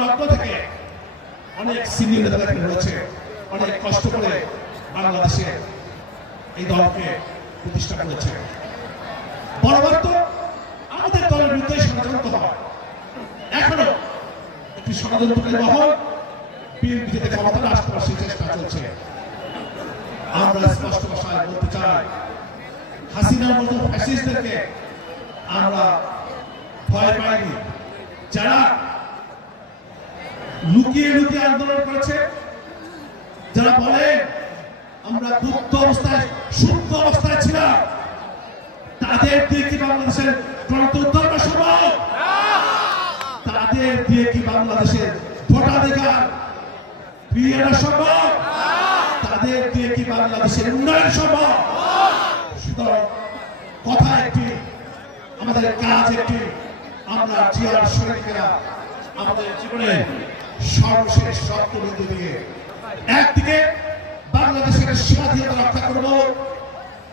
লগ্ন থেকে অনেক সিনিয়র নেতারা রয়েছে, অনেক কষ্ট করে বাংলাদেশে এই দলকে প্রতিষ্ঠা করেছে। বরাবর তো আমাদের দলের বিরুদ্ধে ষড়যন্ত্র হয়, এখনো একটি ষড়যন্ত্রকারী মহল বিএনপি থেকে ক্ষমতায় আসতে পারে সেই চেষ্টা চলছে। আমরা স্পষ্ট ভাষায় বলতে চাই, হাসিনার মতো ফ্যাসিস্টদেরকে আমরা ভয় পাইনি। যারা লুকিয়ে লুকিয়ে আন্দোলন করেছে, যারা বলে আমরা গুপ্ত অবস্থায় সুপ্ত অবস্থায় ছিলাম, তাদের দিয়ে কি বাংলাদেশের গণতন্ত্র উদ্ধার করা সম্ভব? তাদের দিয়ে কি বাংলাদেশের ভোটাধিকার ফিরিয়ে আনা সম্ভব? তাদের দিয়ে কি বাংলাদেশের উন্নয়ন সম্ভব? সুতরাং কথা একটি, আমাদের কাজ একটি। আমরা জিয়ার শরীফেরা আমাদের জীবনে সর্বশেষ রক্তবিন্দু দিয়ে একদিকে বাংলাদেশের স্বাধীনতা রক্ষা করব,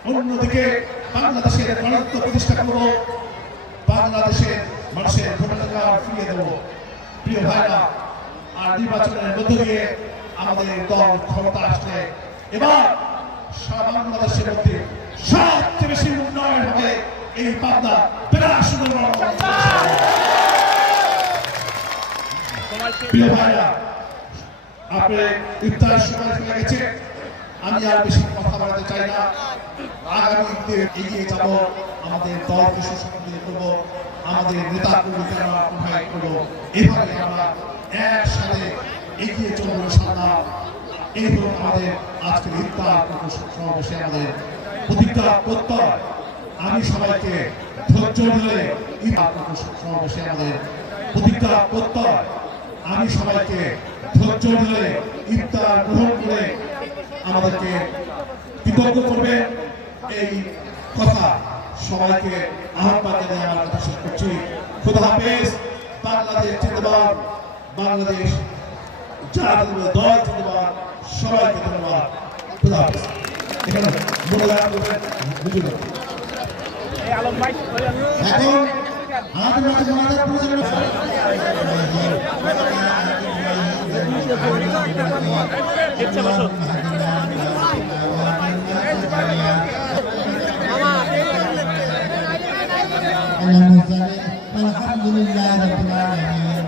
অন্যদিকে বাংলাদেশের গণতন্ত্র প্রতিষ্ঠা করব, বাংলাদেশের মানুষের ভোটাধিকার ফিরিয়ে দেব। প্রিয় ভাইরা, আর নির্বাচনের মধ্য দিয়ে আমাদের দল ক্ষমতা আসলে এবার সারা বাংলাদেশের মধ্যে সবচেয়ে বেশি উন্নয়ন হবে এই পাবনা বেনারস সুন্দরবন। প্রিয় ভাইরা, আপনি ইফতার সময় চলে গেছে, আমি আর বেশি কথা বলতে চাই না। আগামী দিনে এগিয়ে যাব, আমাদের দলকে সুসংগঠিত করবো, আমাদের নেতা কর্মীকে আমরা প্রোভাইড করবো। এভাবে আমরা একসাথে এগিয়ে চলবো ইনশাআল্লাহ। এই হলো আমাদের আজকের ইফতার সমাবেশে আমাদের প্রতিজ্ঞা প্রত্যয়। আমি সবাইকে ধৈর্য ধরে ইফতার সমাবেশে আমাদের প্রতিজ্ঞা প্রত্যয়। আমি সবাইকে ধৈর্য ধরে ইফতার গ্রহণ করে আমাদেরকে কৃতজ্ঞ করবে, এই কথা সবাইকে আহ্বান জানিয়ে আমার কথা শেষ করছি। খোদা হাফেজ। বাংলাদেশ জিন্দাবাদ, বাংলাদেশ জাতীয় দল জিন্দাবাদ। সবাইকে ধন্যবাদ। খোদা হাফেজ। এখানে মোবাইল করবেন বুঝুন। আলম ভাই এখন আমাদের মাঝে মোনাজাত পরিচালনা আলহামদুলিল্লাহ রাব্বিল আলামিন।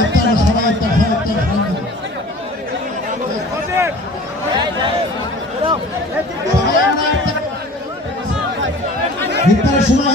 ইফতার সবাই ইফতার ইফতারের সময়